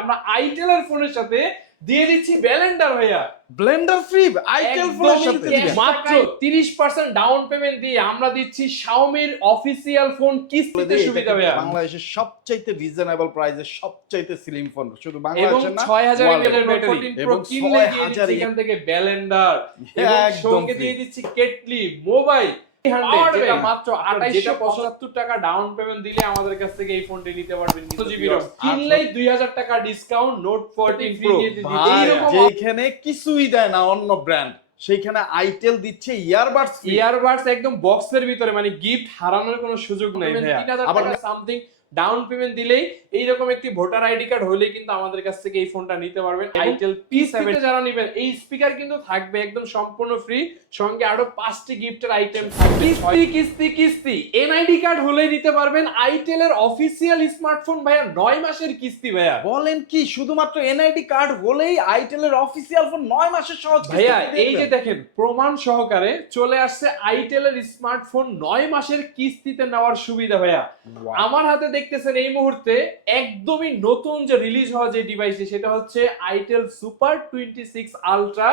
আমরা আইটেলের ফোনের সাথে দিয়ে দিচ্ছি ব্যালেন্ডার ভাইয়া। ব্লেন্ডার ফ্রি আইটেল ফোনের সাথে মাত্র তিরিশ পার্সেন্ট ডাউন পেমেন্ট দিয়ে আমরা দিচ্ছি শাওমির অফিসিয়াল ফোন কিস্তিতে সুবিধা ভাইয়া। বাংলাদেশের সবচাইতে রিজনেবল প্রাইসে সবচাইতে স্লিম ফোন শুধু এবং বাংলাদেশের না ছয় হাজার world ব্যাটারি এবং এবং কিনলে দিয়ে 6000 দিচ্ছি এখান থেকে ব্যালেন্ডার এবং একদম সঙ্গে দিয়ে দিচ্ছি কেটলি মোবাইল। মাত্র টাকা ডাউন পেমেন্ট দিলে আমাদের কাছ থেকে এই ফোনটি নিতে পারবেন কিনলেই দুই হাজার টাকা ডিসকাউন্ট নোট ফোরটিন যেখানে কিছুই দেয় না অন্য ব্র্যান্ড সেইখানে আইটেল দিচ্ছে ইয়ারবাডস ইয়ারবাডস একদম বক্সের ভিতরে মানে গিফট হারানোর কোনো সুযোগ নেই আবার সামথিং ডাউন পেমেন্ট দিলেই এইরকম একটি ভোটার আইডি কার্ড হলেই কিন্তু আমাদের কাছ থেকে এই ফোনটা নিতে পারবেন। আইটেল পি সেভেন যারা নেবেন এই স্পিকার কিন্তু থাকবে একদম সম্পূর্ণ ফ্রি সঙ্গে আরও পাঁচটি গিফটের আইটেম থাকবে। কিস্তি কিস্তি কিস্তি এনআইডি কার্ড হলেই নিতে পারবেন আইটেলের অফিসিয়াল স্মার্টফোন ভাইয়া নয় মাসের কিস্তি ভাইয়া। বলেন কি শুধুমাত্র এনআইডি কার্ড হলেই আইটেলের অফিসিয়াল ফোন নয় মাসের সহজ ভাইয়া এই যে দেখেন প্রমাণ সহকারে চলে আসছে আইটেলের স্মার্টফোন নয় মাসের কিস্তিতে নেওয়ার সুবিধা ভাইয়া। আমার হাতে দেখতেছেন এই মুহূর্তে একদমই নতুন যে রিলিজ হওয়া যে ডিভাইসটি সেটা হচ্ছে itel super twenty six ultra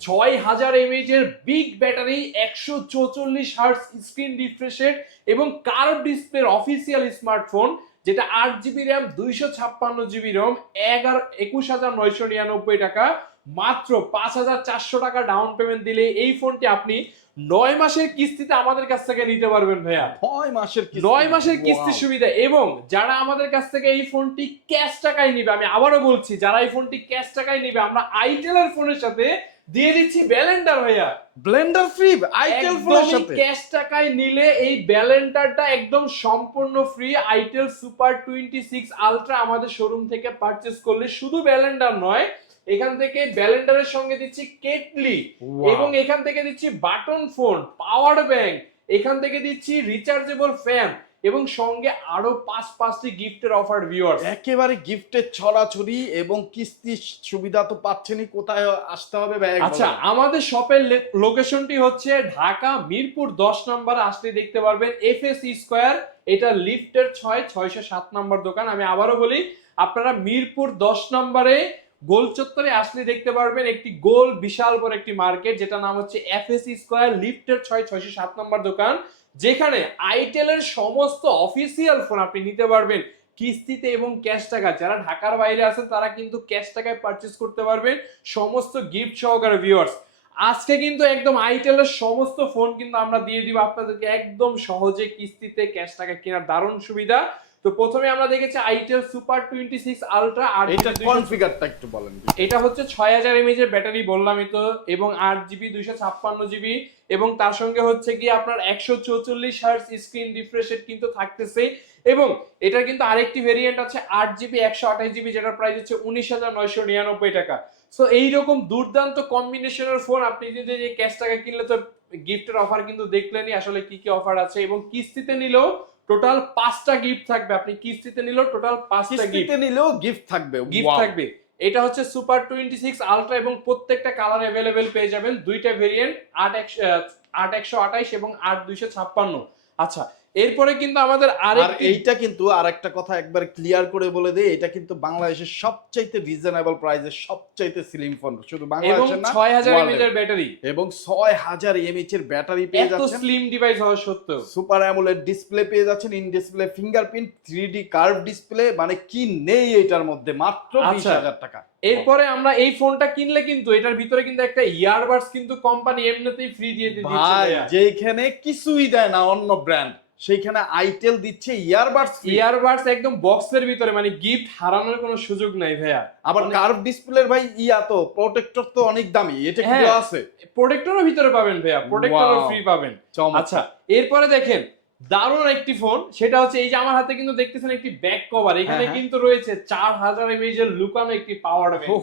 ছয় হাজার এমএইচ এর বিগ ব্যাটারি একশো চৌচল্লিশ হার্টস স্ক্রিন রিফ্রেশের এবং কার্ভ ডিসপ্লের অফিসিয়াল স্মার্টফোন যেটা আট জিবি র্যাম দুইশো ছাপ্পান্ন জিবি রম এগারো একুশ হাজার নয়শো নিরানব্বই টাকা। মাত্র পাঁচ হাজার চারশো টাকা ডাউন পেমেন্ট দিলে এই ফোনটি আপনি নয় মাসের কিস্তিতে আমাদের কাছ থেকে নিতে পারবেন ভাইয়া। নয় মাসের নয় মাসের. কিস্তির সুবিধা এবং যারা আমাদের কাছ থেকে এই ফোনটি ক্যাশ টাকায় নিবে আমি আবারও বলছি যারা এই ফোনটি ক্যাশ টাকায় নিবে আমরা আইটেলের ফোনের সাথে দিয়ে দিচ্ছি ব্যালেন্ডার ভাইয়া। ব্লেন্ডার ফ্রি আইটেল ফোনের সাথে? ক্যাশ টাকায় নিলে এই ব্যালেন্ডারটা একদম সম্পূর্ণ free itel super twenty six ultra আমাদের শোরুম থেকে পারচেস করলে শুধু ব্যালেন্ডার নয় এখান থেকে ব্যালেন্ডারের সঙ্গে দিচ্ছি কেটলি এবং এখান থেকে দিচ্ছি বাটন ফোন পাওয়ার ব্যাংক এখান থেকে দিচ্ছি রিচার্জেবল ফ্যান এবং সঙ্গে আরও পাঁচ পাঁচটি গিফটের অফার ভিউয়ার একেবারে গিফটের ছড়াছড়ি এবং কিস্তি সুবিধা তো পাচ্ছেনই কোথায় আসতে হবে ব্যাগ আচ্ছা আমাদের শপের লোকেশনটি হচ্ছে ঢাকা মিরপুর দশ নম্বর আসতে দেখতে পারবেন এফ এস স্কোয়ার এটা লিফটের ছয় ছয়শো সাত নম্বর দোকান। আমি আবারও বলি আপনারা মিরপুর দশ নম্বরে গোল চত্বরে আসলে দেখতে পারবেন একটি গোল বিশাল বড় একটি মার্কেট যেটা নাম হচ্ছে এফ এস স্কোয়ার লিফটের ছয়, ছয়শো সাত নম্বর দোকান, যেখানে আইটেলের সমস্ত অফিসিয়াল ফোন আপনি নিতে পারবেন কিস্তিতে এবং ক্যাশ টাকা যারা ঢাকার বাইরে আছেন, তারা কিন্তু ক্যাশ টাকায় পারচেস করতে পারবেন সমস্ত গিফট সহকারে ভিউয়ার্স আজকে কিন্তু একদম আইটেলের সমস্ত ফোন কিন্তু আমরা দিয়ে দিব আপনাদেরকে একদম সহজে কিস্তিতে ক্যাশ টাকা কেনার দারুণ সুবিধা। তো প্রথমে আমরা দেখেছি itel super twenty six ultra আর এটা কনফিগারটা একটু বলেন এটা হচ্ছে ছয় হাজার এমএইচ এর ব্যাটারি বললামই তো এবং আট জিবি দুইশো ছাপ্পান্ন জিবি এবং তার সঙ্গে হচ্ছে কি আপনার একশো চৌচল্লিশ হার্স স্ক্রিন রিফ্রেশ কিন্তু থাকতেছে এবং এটার কিন্তু আরেকটি ভেরিয়েন্ট আছে আট জিবি একশো আঠাশ জিবি যেটার প্রাইস হচ্ছে উনিশ হাজার নয়শো নিরানব্বই টাকা। সো এইরকম দুর্দান্ত কম্বিনেশনের ফোন আপনি যদি যে ক্যাশ টাকা কিনলে তো গিফটের অফার কিন্তু দেখলেনই আসলে কি কি অফার আছে এবং কিস্তিতে নিলেও টোটাল পাঁচটা গিফট থাকবে। আপনি কিস্তিতে নিলেও টোটাল পাঁচটা গিফট কিস্তিতে নিলেও গিফট থাকবে। গিফট থাকবে। এটা হচ্ছে সুপার টোয়েন্টি সিক্স আলট্রা এবং প্রত্যেকটা কালার অ্যাভেলেবেল পেয়ে যাবেন। দুইটা ভেরিয়েন্ট আট একশো আট একশো আঠাইশ এবং আট দুইশো ছাপ্পান্ন। আচ্ছা এরপরে কিন্তু আমাদের আর এইটা কিন্তু আরেকটা কথা একবার ক্লিয়ার করে বলে দেই এটা কিন্তু বাংলাদেশের সবচাইতে রিজনেবল প্রাইসে সবচাইতে স্লিম ফোন শুধু বাংলাদেশের না ছয় হাজার world এর ব্যাটারি এবং ছয় হাজার এমএইচ এর ব্যাটারি পেয়ে যাচ্ছেন। এত স্লিম ডিভাইস হওয়া সত্ত্বেও। সুপার অ্যামোলেড ডিসপ্লে পেয়ে যাচ্ছেন in display fingerprint three D curve display মানে কি নেই এটার মধ্যে? মাত্র বিশ আচ্ছা। হাজার টাকা। এরপরে আমরা এই ফোনটা কিনলে কিন্তু এটার ভিতরে কিন্তু একটা ইয়ারবাডস কিন্তু কোম্পানি এমনিতেই ফ্রি দিয়ে দিচ্ছে। ভাই যেখানে কিছুই দেয় না অন্য ব্র্যান্ড সেইখানে আইটেল দিচ্ছে ইয়ারবাডস ইয়ারবাডস একদম বক্সের ভিতরে মানে গিফট হারানোর কোনো সুযোগ নাই ভাইয়া আবার কার্ভ ডিসপ্লের ভাই ইয়া তো প্রোটেক্টর তো অনেক দামি এটা কি হ্যাঁ। আছে প্রোটেক্টরও ভিতরে পাবেন ভাইয়া প্রোটেক্টরও ফ্রি পাবেন। আচ্ছা এরপরে দেখেন দারুণ একটি ফোন সেটা হচ্ছে এই যে আমার হাতে কিন্তু দেখতেছেন একটি ব্যাক কভার এখানে হ্যাঁ। কিন্তু রয়েছে চার হাজার এমএইচ এর লুকানো একটি পাওয়ার ব্যাংক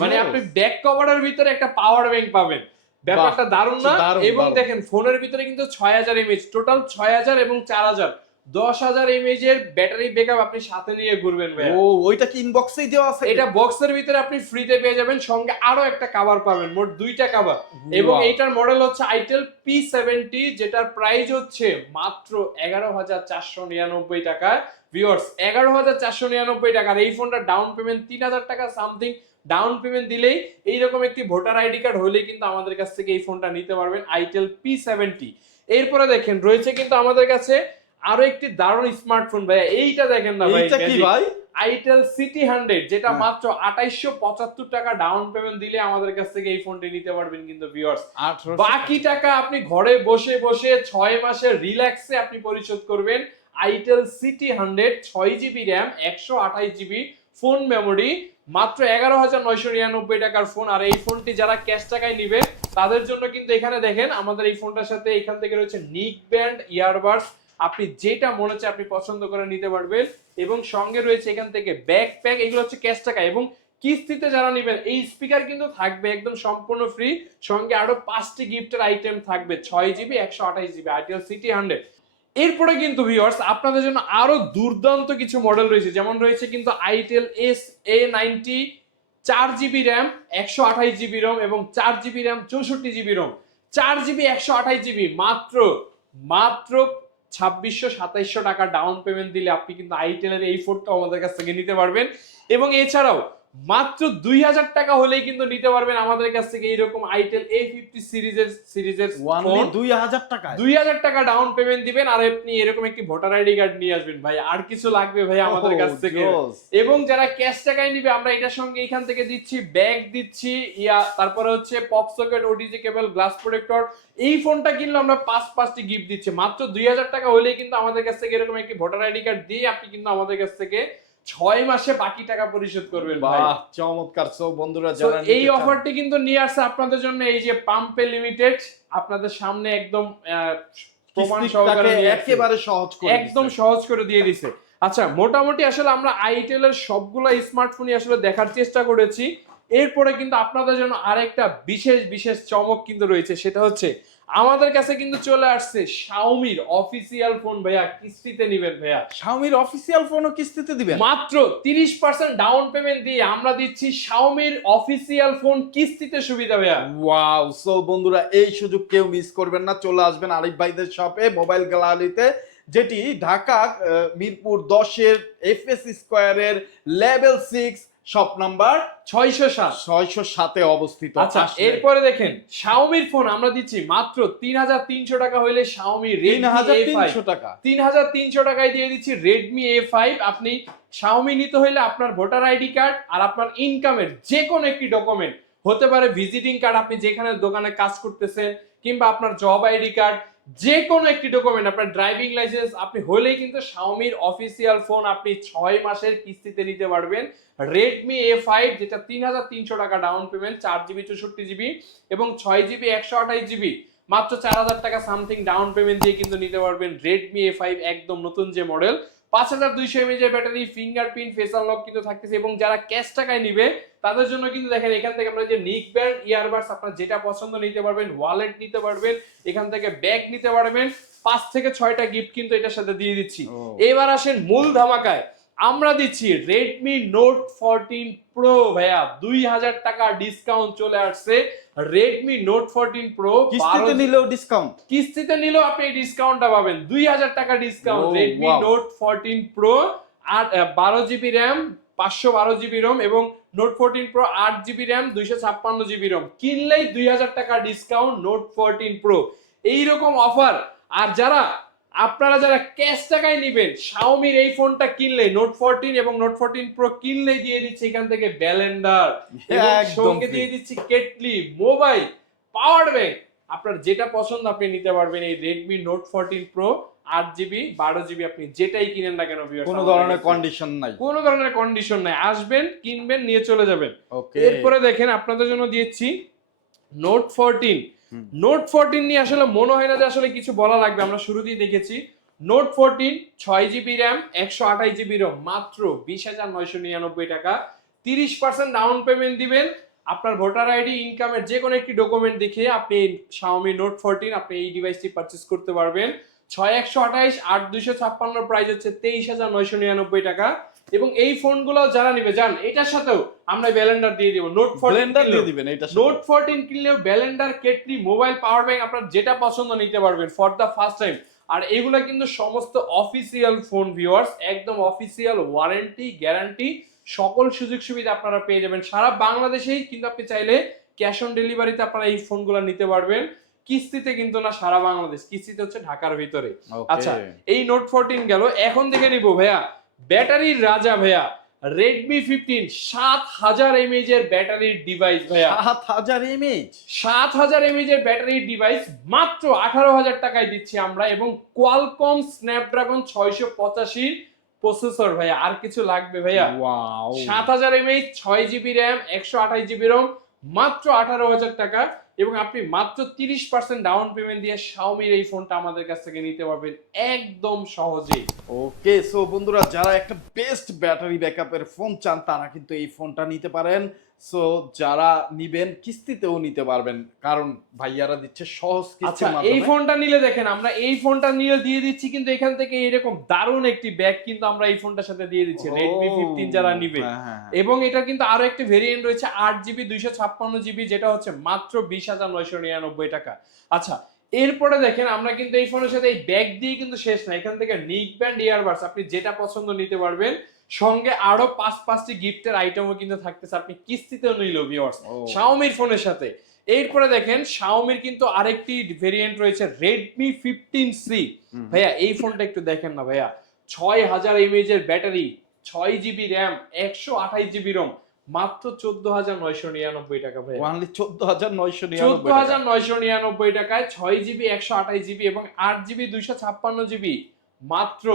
মানে আপনি ব্যাক কভারের ভিতরে একটা পাওয়ার ব্যাংক পাবেন ব্যাপারটা দারুণ না? এবং। দেখেন ফোনের ভিতরে কিন্তু ছয় হাজার এমএইচ টোটাল ছয় হাজার এবং চার হাজার। দশ হাজার এমএজ এর ব্যাটারি ব্যাকআপ আপনি সাথে নিয়ে ঘুরবেন ভাই ও ওইটা কি ইনবক্সেই দেওয়া আছে? এটা বক্সের ভিতরে আপনি ফ্রিতে পেয়ে যাবেন সঙ্গে আরও একটা কাভার পাবেন মোট দুইটা কাভার এবং. এইটার মডেল হচ্ছে আইটেল পি সেভেন্টি যেটার প্রাইস হচ্ছে মাত্র এগারো হাজার চারশো নিরানব্বই টাকা। ভিওর্স এগারো হাজার চারশো নিরানব্বই টাকা এই ফোনটা ডাউন পেমেন্ট তিন হাজার টাকা সামথিং ডাউন পেমেন্ট দিলেই এইরকম একটি ভোটার আইডি কার্ড হলেই কিন্তু আমাদের কাছ থেকে এই ফোনটা নিতে পারবেন আইটেল পি সেভেন্টি এরপরে দেখেন রয়েছে কিন্তু আমাদের কাছে আরও একটি দারুণ স্মার্টফোন ভাইয়া। এইটা দেখেন না ভাই কি ভাই? আইটেল সিটি হান্ড্রেড যেটা। মাত্র আঠাইশো পঁচাত্তর টাকা ডাউন পেমেন্ট দিলে আমাদের কাছ থেকে এই ফোনটি নিতে পারবেন কিন্তু ভিউয়ার্স বাকি টাকা। আপনি ঘরে বসে বসে ছয় মাসের রিল্যাক্সে আপনি পরিশোধ করবেন আইটেল সিটি হান্ড্রেড ছয় জিবি র্যাম একশো আঠাইশ জিবি ফোন মেমোরি, মাত্র এগারো হাজার নয়শো নিরানব্বই টাকার ফোন। আর এই ফোনটি যারা ক্যাশ টাকায় নিবে, তাদের জন্য কিন্তু এখানে দেখেন, আমাদের এই ফোনটার সাথে এখান থেকে রয়েছে নিক ব্যান্ড, ইয়ারবাডস। আপনি যেটা মনে হচ্ছে আপনি পছন্দ করে নিতে পারবেন। এবং সঙ্গে রয়েছে এখান থেকে ব্যাগ প্যাক এগুলো হচ্ছে ক্যাশ টাকা। এবং কিস্তিতে যারা নেবেন, এই স্পিকার কিন্তু থাকবে একদম সম্পূর্ণ ফ্রি। সঙ্গে আরও পাঁচটি গিফটের আইটেম থাকবে, ছয় জিবি, একশো আঠাশ জিবি, আইটেল সিটি হান্ড্রেড। এরপরে কিন্তু ভিউয়ার্স আপনাদের জন্য আরও দুর্দান্ত কিছু মডেল রয়েছে। যেমন রয়েছে কিন্তু আইটেল এস এ নাইনটি চার জিবি র্যাম একশো আঠাইশ জিবি রোম এবং চার জিবি র্যাম চৌষট্টি জিবি রোম চার জিবি একশো আঠাইশ জিবি মাত্র মাত্র ছাব্বিশশো সাতাইশশো টাকা ডাউন পেমেন্ট দিলে আপনি কিন্তু আইটেলের এই ফোনটা আমাদের কাছ থেকে নিতে পারবেন। এবং এছাড়াও মাত্র দুই হাজার টাকা হলেই কিন্তু নিতে পারবেন আমাদের কাছ থেকে এইরকম আইটেল এ ফিফটি সিরিজের সিরিজের দুই হাজার টাকায়। দুই হাজার টাকা ডাউন পেমেন্ট দিবেন আর আপনি এরকম একটি ভোটার আইডি কার্ড নিয়ে আসবেন। ভাই আর কিছু লাগবে ভাই আমাদের Oh, কাছ থেকে। এবং যারা ক্যাশ টাকায় নিবে আমরা এটার সঙ্গে এখান থেকে দিচ্ছি ব্যাগ দিচ্ছি ইয়া তারপরে হচ্ছে pop socket OTG cable glass protector এই ফোনটা কিনলে আমরা পাঁচ পাঁচটি গিফট দিচ্ছি। মাত্র দুই হাজার টাকা হলেই কিন্তু আমাদের কাছ থেকে এরকম একটি ভোটার আইডি কার্ড দিয়ে আপনি কিন্তু আমাদের কাছ থেকে ছয় মাসে বাকি টাকা পরিশোধ করবেন বাহ চমৎকার। সো বন্ধুরা যারা এই অফারটি কিন্তু নিয়ে আসছে আপনাদের জন্য এই যে পাম্পে লিমিটেড আপনাদের সামনে একদম প্রমাণ সহকারে। একেবারে সহজ করে একদম সহজ করে দিয়ে দিছে। আচ্ছা মোটামুটি আসলে আমরা আইটেল এর সবগুলো স্মার্টফোনই আসলে দেখার চেষ্টা করেছি। এরপরে কিন্তু আপনাদের জন্য আরেকটা বিশেষ বিশেষ চমক কিন্তু রয়েছে সেটা হচ্ছে আমাদের কাছে কিন্তু চলে আসছে শাওমির অফিসিয়াল ফোন ভাইয়া কিস্তিতে নিবেন ভাইয়া। শাওমির অফিসিয়াল ফোনও কিস্তিতে দিবেন? মাত্র তিরিশ পার্সেন্ট ডাউন পেমেন্ট দিয়ে আমরা দিচ্ছি শাওমির অফিসিয়াল ফোন কিস্তিতে সুবিধা ভাইয়া। ওয়াও সো বন্ধুরা এই সুযোগ কেউ মিস করবেন না চলে আসবেন আরিফ ভাইদের শপে মোবাইল গ্যালারিতে যেটি ঢাকা মিরপুর দশের এফ এস স্কোয়ারের লেভেল সিক্স শপ নাম্বার ছয়শো সাত। ছয়শো সাতে অবস্থিত। আচ্ছা এরপরে দেখেন শাওমির ফোন আমরা দিচ্ছি মাত্র তিন হাজার তিনশো টাকা হইলে শাওমি তিন হাজার তিনশো টাকা। তিন হাজার তিনশো টাকায় দিয়ে দিচ্ছি রেডমি এ ফাইভ আপনি শাওমি নিতে হইলে আপনার ভোটার আইডি কার্ড আর আপনার ইনকামের যে কোনো একটি ডকুমেন্ট হতে পারে ভিজিটিং কার্ড আপনি যেখানে দোকানে কাজ করতেছেন কিংবা আপনার জব আইডি কার্ড যে কোনো একটি ডকুমেন্ট আপনার ড্রাইভিং লাইসেন্স আপনি হলেই কিন্তু শাওমির অফিসিয়াল ফোন আপনি ছয় মাসের কিস্তিতে নিতে পারবেন। রেডমি এ ফাইভ যেটা তিন হাজার তিনশো টাকা ডাউন পেমেন্ট চার জিবি চৌষট্টি জিবি এবং ছয় জিবি একশো আঠাশ জিবি মাত্র চার হাজার টাকা সামথিং ডাউন পেমেন্ট দিয়ে কিন্তু নিতে পারবেন রেডমি এ ফাইভ একদম নতুন যে মডেল পাঁচ হাজার দুইশো এমএজের ব্যাটারি ফিঙ্গারপ্রিন্ট ফেস আনলক কিন্তু থাকতেছে এবং যারা ক্যাশ টাকায় নিবে তাদের জন্য কিন্তু দেখেন এখান থেকে আপনারা যে নিক ব্যান্ড ইয়ারবাডস আপনার যেটা পছন্দ নিতে পারবেন ওয়ালেট নিতে পারবেন এখান থেকে ব্যাগ নিতে পারবেন পাঁচ থেকে ছয়টা গিফট কিন্তু এটার সাথে দিয়ে দিচ্ছি। এবার আসেন মূল ধামাকায়। আমরা দিচ্ছি রেডমি নোট ফোরটিন প্রো ভাইয়া। দুই হাজার টাকা ডিসকাউন্ট চলে আসছে। রেডমি নোট ফোরটিন প্রো কিস্তিতে নিলেও ডিসকাউন্ট কিস্তিতে নিলেও আপনি এই ডিসকাউন্টটা পাবেন। দুই হাজার টাকা discount Redmi. Note fourteen pro আট বারো জিবি র্যাম পাঁচশো বারো জিবি রোম এবং নোট ফোরটিন প্রো আট জিবি র্যাম দুইশো ছাপ্পান্ন জিবি রোম কিনলেই দুই হাজার টাকা ডিসকাউন্ট নোট ফোরটিন প্রো এইরকম অফার আর যারা আপনারা যারা ক্যাশ টাকায় নেবেন শাওমির এই ফোনটা কিনলে নোট ফোরটিন এবং নোট ফোরটিন প্রো কিনলেই দিয়ে দিচ্ছে এখান থেকে ব্যালেন্ডার। সঙ্গে দিয়ে দিচ্ছি কেটলি মোবাইল পাওয়ার ব্যাংক আপনার যেটা পছন্দ আপনি নিতে পারবেন এই রেডমি নোট ফোরটিন প্রো আট জিবি বারো জিবি আপনি যেটাই কিনেন না কেন কোনো ধরনের কন্ডিশন নাই। কোনো ধরনের কন্ডিশন নাই। আসবেন কিনবেন নিয়ে চলে যাবেন। এরপরে দেখেন আপনাদের জন্য দিয়েছি নোট ফোরটিন। নোট ফোরটিন নিয়ে আসলে মনে হয় না যে আসলে কিছু বলা লাগবে, আমরা শুরুতেই দেখেছি। নোট ফোরটিন ছয় জিবি র্যাম একশো আঠাশ জিবি রোম মাত্র বিশ হাজার নয়শো নিরানব্বই টাকা। তিরিশ পার্সেন্ট ডাউন পেমেন্ট দিবেন। আপনার ভোটার আইডি ইনকামের যে কোনো একটি ডকুমেন্ট দেখিয়ে আপনি শাওমি নোট ফোরটিন আপনি এই ডিভাইসটি পারচেস করতে পারবেন। ছয় একশো আঠাইশ আট দুইশো ছাপ্পান্ন প্রাইস হচ্ছে তেইশ হাজার নয়শো নিরানব্বই টাকা। এবং এই ফোনগুলো যারা নিবে জান এটার সাথেও আমরা ব্যালেন্ডার দিয়ে দিব। নোট ব্লেন্ডার ফোর দিয়ে দিবেন এটা নোট ফোরটিন কিনলেও blender kettle mobile power bank আপনার যেটা পছন্দ নিতে পারবেন ফর দ্য ফার্স্ট টাইম আর এগুলা কিন্তু সমস্ত অফিসিয়াল ফোন ভিউয়ার্স একদম অফিসিয়াল ওয়ারেন্টি গ্যারান্টি সকল সুযোগ সুবিধা আপনারা পেয়ে যাবেন। সারা বাংলাদেশেই কিন্তু আপনি চাইলে ক্যাশ অন ডেলিভারিতে আপনারা এই ফোনগুলো নিতে পারবেন। কিস্তিতে কিন্তু না সারা বাংলাদেশ। কিস্তিতে হচ্ছে ঢাকার ভিতরে। আচ্ছা এই নোট ফোরটিন গেল। এখন দেখে নিবো ভাইয়া। ব্যাটারির রাজা ভাইয়া রেডমি ফিফটিন সাত হাজার এমএইচ এর ব্যাটারির ডিভাইস ভাইয়া। সাত হাজার ইমেজ সাত হাজার এমএইচ এর ব্যাটারির ডিভাইস মাত্র আঠারো হাজার টাকায় দিচ্ছি আমরা এবং কোয়ালকম স্ন্যাপড্রাগন ছয়শো পঁচাশি প্রসেসর ভাইয়া আর কিছু লাগবে ভাইয়া? সাত হাজার এমএইচ ছয় জিবি র্যাম একশো আঠাশ জিবি রোম মাত্র আঠারো হাজার টাকা এবং আপনি মাত্র তিরিশ পার্সেন্ট ডাউন পেমেন্ট দিয়ে শাওমির এই ফোনটা আমাদের কাছ থেকে নিতে পারবেন একদম সহজে ওকে সো বন্ধুরা, যারা একটা বেস্ট ব্যাটারি ব্যাকআপের ফোন চান, তারা কিন্তু এই ফোনটা নিতে পারেন। সো যারা নিবেন কিস্তিতেও নিতে পারবেন। কারণ ভাইয়ারা দিচ্ছে সহজ আচ্ছা কিস্তির এই ফোনটা নিলে দেখেন আমরা এই ফোনটা নিয়ে দিয়ে দিচ্ছি কিন্তু এখান থেকে এরকম দারুণ একটি ব্যাগ কিন্তু আমরা এই ফোনটার সাথে দিয়ে দিচ্ছি ও, ফিফটিন যারা নিবে। হ্যাঁ, হ্যাঁ, হ্যাঁ। এবং এটা কিন্তু আরও একটি ভেরিয়েন্ট রয়েছে আট জিবি দুইশো ছাপ্পান্ন জিবি যেটা হচ্ছে মাত্র বিশ হাজার নয়শো নিরানব্বই টাকা। আচ্ছা এরপরে দেখেন আমরা কিন্তু এই ফোনের সাথে এই ব্যাগ দিয়ে কিন্তু শেষ না। এখান থেকে নিক ব্যান্ড ইয়ারবাডস আপনি যেটা পছন্দ নিতে পারবেন সঙ্গে আরও পাঁচ পাঁচটি গিফটের আইটেমও কিন্তু থাকতেছে। আপনি কিস্তিতেও নিল ভিউয়ার্স ও, শাওমির ফোনের সাথে। এরপরে দেখেন শাওমির কিন্তু আরেকটি ভেরিয়েন্ট রয়েছে রেডমি ফিফটিন সি ভাইয়া এই ফোনটা একটু দেখেন না ভাইয়া। ছয় হাজার এমএইচ এর ব্যাটারি ছয় জিবি র্যাম একশো আঠাইশ জিবি রম মাত্র চোদ্দ হাজার নয়শো নিরানব্বই টাকা ভাইয়া। Only 14,999 চোদ্দ টাকা। হাজার নয়শো নিরানব্বই টাকায় ছয় জিবি একশো আঠাইশ জিবি এবং আট জিবি দুইশো ছাপ্পান্ন জিবি মাত্র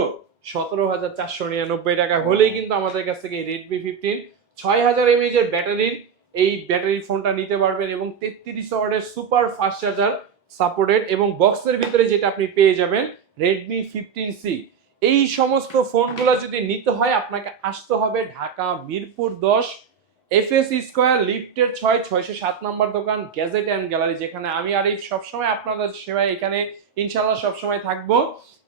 সতেরো হাজার চারশো নিরানব্বই টাকা। হলেই কিন্তু আমাদের কাছ থেকে রেডমি ফিফটিন ছয় হাজার এমএইচ এর ব্যাটারির এই ব্যাটারির ফোনটা নিতে পারবেন এবং তেত্রিশ ওয়ার্ডের সুপার ফাস্ট চার্জার সাপোর্টেড এবং বক্সের ভিতরে যেটা আপনি পেয়ে যাবেন রেডমি ফিফটিন সি এই সমস্ত ফোনগুলো যদি নিতে হয়, আপনাকে আসতে হবে ঢাকা মিরপুর দশ এফএস স্কোয়ার লিফটের ছয়, ছয়শো সাত নম্বর দোকান গ্যাজেট অ্যান্ড গ্যালারি যেখানে আমি আর এই সবসময় আপনাদের সেবায় এখানে ইনশাল্লাহ সবসময় থাকব।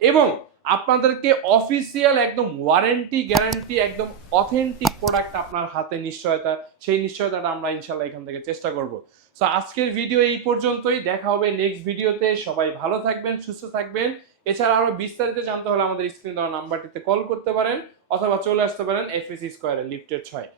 এবং আপনাদেরকে অফিসিয়াল একদম ওয়ারেন্টি গ্যারান্টি একদম অথেন্টিক প্রোডাক্ট আপনার হাতে নিশ্চয়তা, সেই নিশ্চয়তাটা আমরা ইনশাল্লাহ এখান থেকে চেষ্টা করব। সো আজকের ভিডিও এই পর্যন্তই। দেখা হবে নেক্সট ভিডিওতে সবাই ভালো থাকবেন, সুস্থ থাকবেন। এছাড়া আরও বিস্তারিত জানতে হলে আমাদের স্ক্রিন দেওয়া নাম্বারটিতে কল করতে পারেন অথবা চলে আসতে পারেন এফএসি স্কোয়ারে লিফটের ছয়।